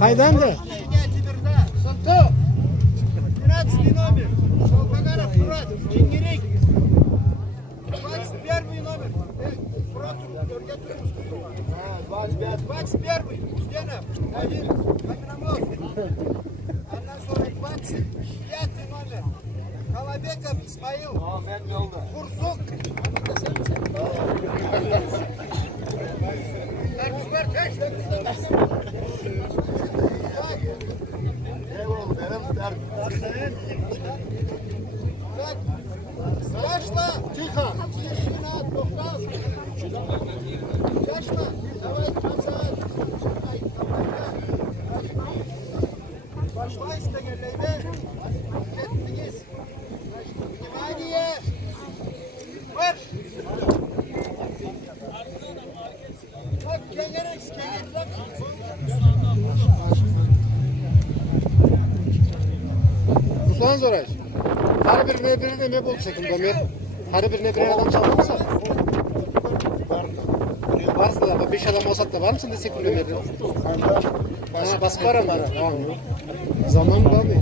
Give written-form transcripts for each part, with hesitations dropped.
Haydandı? Santo. 13 номер. Шалбагаров Мурат. Кенгерек. 21 номер. Мурат, төрге тұрмыз. 21. Устенов. Давид. Каменомов. Ondan sonra 25 номер. Колобеков Исмаил. Курсук. Сашла, тихо, тишина, тоқтал. Сашла, давай пацан. Başlayız da geleydi. Ettiniz. Vнимание. Marş. Bak kengerek, kengerek. Ruslan Zoray. Her birine birine ne bol çekim Ömer? Her birine birer adam çalmışsa? Varsa da 5 adam olsa da var mısın desek Ömer'de? Ha baspara mı? Tamam. Zaman var mı?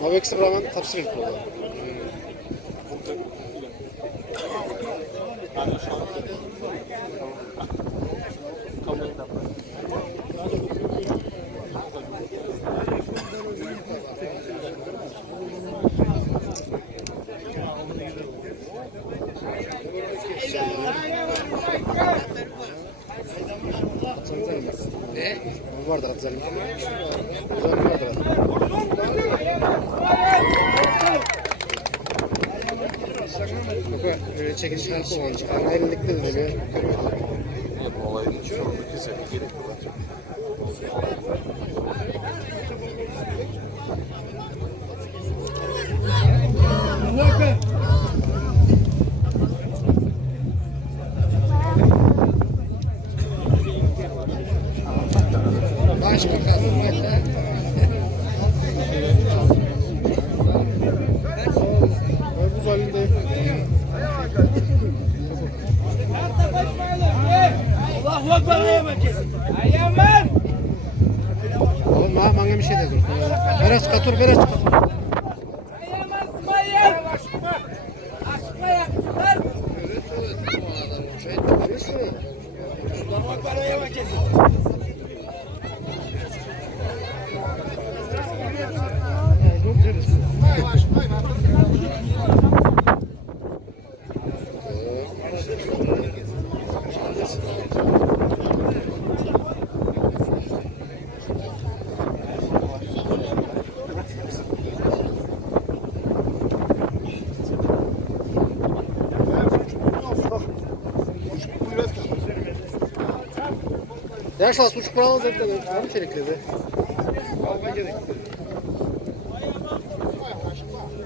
Ama ekstra zaman tapsırır burada. Ne? Vardır atacağım. Güzel vardır. Böyle çekiş şarkı olan çıkan ayrılıkta da demiyor. Bu olayın sonundaki seni gerek var. Başka kalsın. Bu halinde. Allahu Ekber ayağıma kesin. Ayağımın. Oğlum bana bir şey de dur. Biraz katur, biraz katur. Ayağıma İsmail. Aşkma yaktılar. Allahu Ekber ayağıma kesin. Yaşla suç kuralı zaten var mı çelikleri?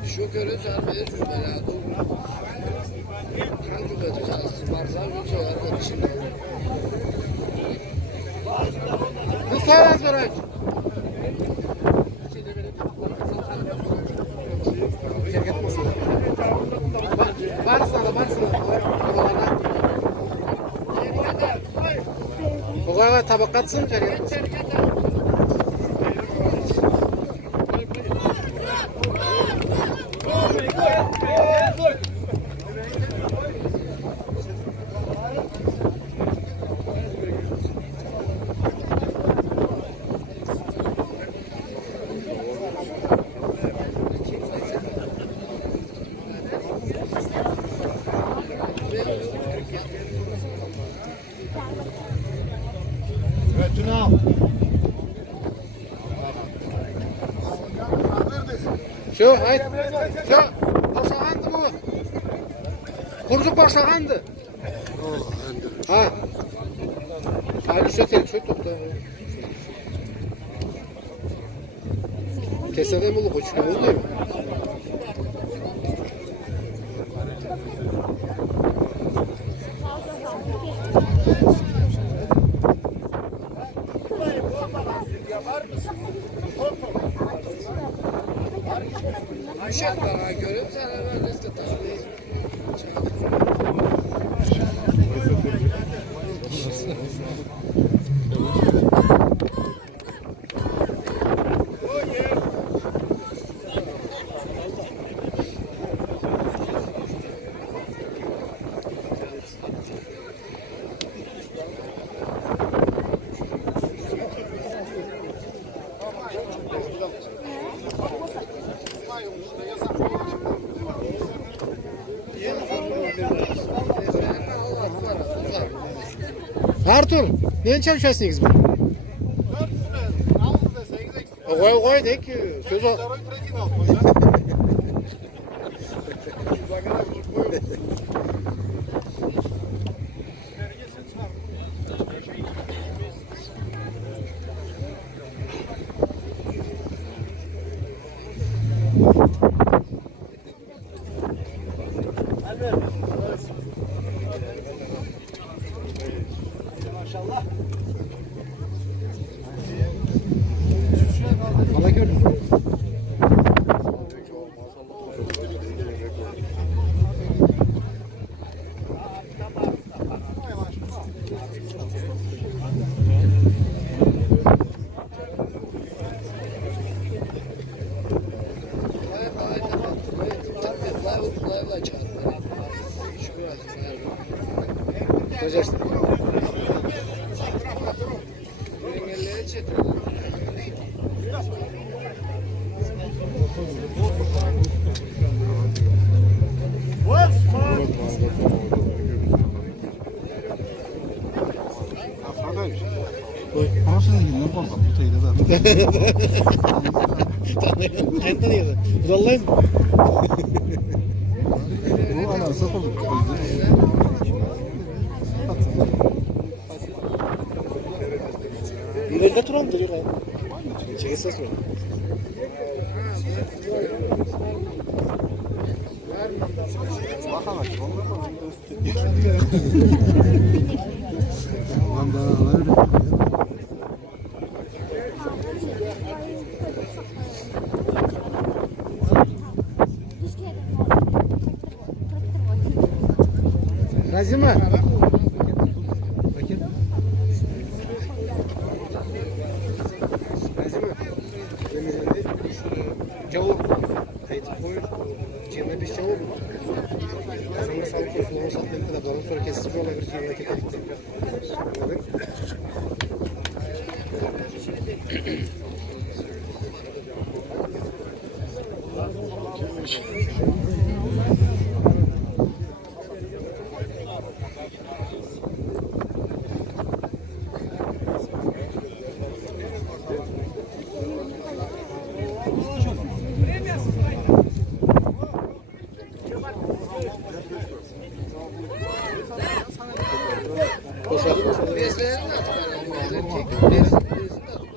Şu göre serbest cümleler doğru. Hangi cümlede çalışsın varsa yoksa arkadaşım. Bu soğan Zoray. Varsana da varsana. O kadar tabak atsın içeri gitmesin. Şu, hayır. Şu, başağandı bu. Kurzuk başağandı. Ha. Hadi şu tek, şu topta. Kesede mi olup uçuyor, oldu mu? Şartlara göre sen hemen riske taşıyın. Artur, neyin çalışıyorsunuz bu? Koy de ki söz o. Allah gördün. Kocarsın. Parasını yine korkak bu teyze zaten. Kendi tanıyordu. Vallahi Bu anarsa korkak. İleride turan duruyor ya. Çekil ses ver. Bakalım. Lan daha öyle. Razima. Cevap. Kayıt koyur. Cemre bir cevap. Sonra sağlık olsun. Onu satmayı kadar doğru. Sonra kesici olabilir. Cemre kesici. Bezlerini at bana. Bezlerini at.